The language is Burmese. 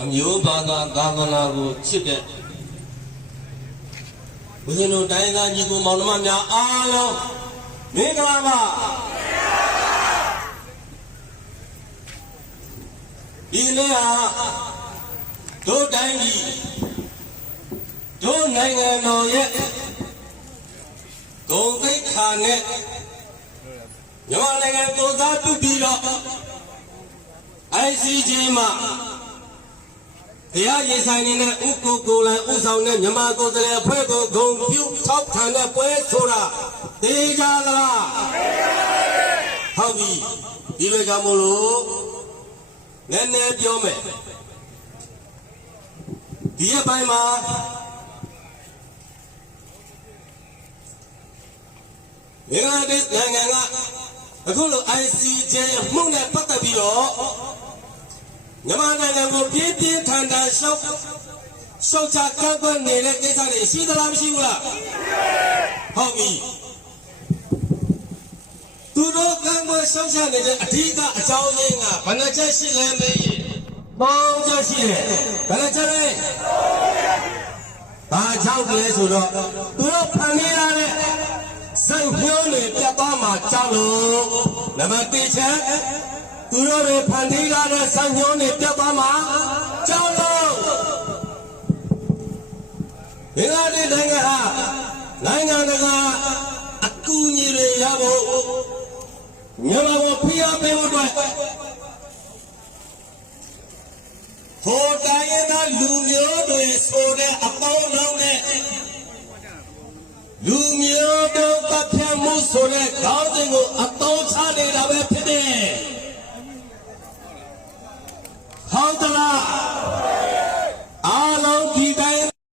အမျိုးဘာသာသာသနာကိုချစ်တဲ့ဘုရင်တို့တိုင်းသားညီကိုမောင်နှမများအားလုံးမင်္ဂလာပါဒီနေ့ဟာတို့တိုင်းပြည်တို့နိုင်ငံတော်ရဲ့ဂုဏ်သိက္ခာနဲ့မြန်မာနိုင်ငံကိုစားပြုပြီးတော့ ICJ မှာတရားရင်ဆိုင်နေတဲ့ဥက္ကိုကိုလန်ဥဆောင်တဲ့မြန်မာကိုယ်စားလှယ်အဖွဲ့ကိုဂုဏ်ပြုထောက်ခံတဲ့ပွဲဆိုတာသိကြသလားဟုတ်ပြီဒီလိုကြောင့်မို့လို့နည်းနည်းပြောမယ်ဒီအပိုင်းမှာဘင်္ဂလားဒေ့ရှ်နိုင်ငံကအခုလို ICJ မှုနဲ့ပတ်သက်ပြီးတော့မြန်မာနိုင်ငံကိုပြင်းပြင်းထန်ထန်ရှောက်ချကန့်ကွက်နေတဲ့ကိစ္စတွေရှိသလားမရှိဘူးလားဟုတ်ပြီသူတို့ကန့်ကွက်ရှောက်ချနေတဲ့အဓိကအကြောင်းရင်းကဘယ်နှချက်ရှိလဲမေးရင်ပေါင်းချက်ရှိတယ်ဘယ်နှချက်လဲဘာကြောင့်လဲဆိုတော့သူတို့ဖန်နေရတဲ့စိတ်ညှိုးတွေပြတ်သွားမှာကြောက်လို့နံပါတ်1ချက်သူတို့တွေဖန်တီးလာတဲ့စံညွှန်းတွေပြတ်သွားမှာကြောက်လို့ဘင်္ဂလားဒေ့ရှ်နိုင်ငံဟာနိုင်ငံတကာအကူအညီတွေရဖို့မြန်မာကိုဖိအားပေးဖို့အတွက်ဟိုတိုင်းရင်းသားလူမျိုးတွေဆိုတဲ့အပေါင်းလုံးနဲ့လူမျိုးတို့ပတ်ဖြတ်မှုဆိုတဲ့ခေါင်းစဉ်ကိုအသုံးချနေတာပဲဖြစ်တယ်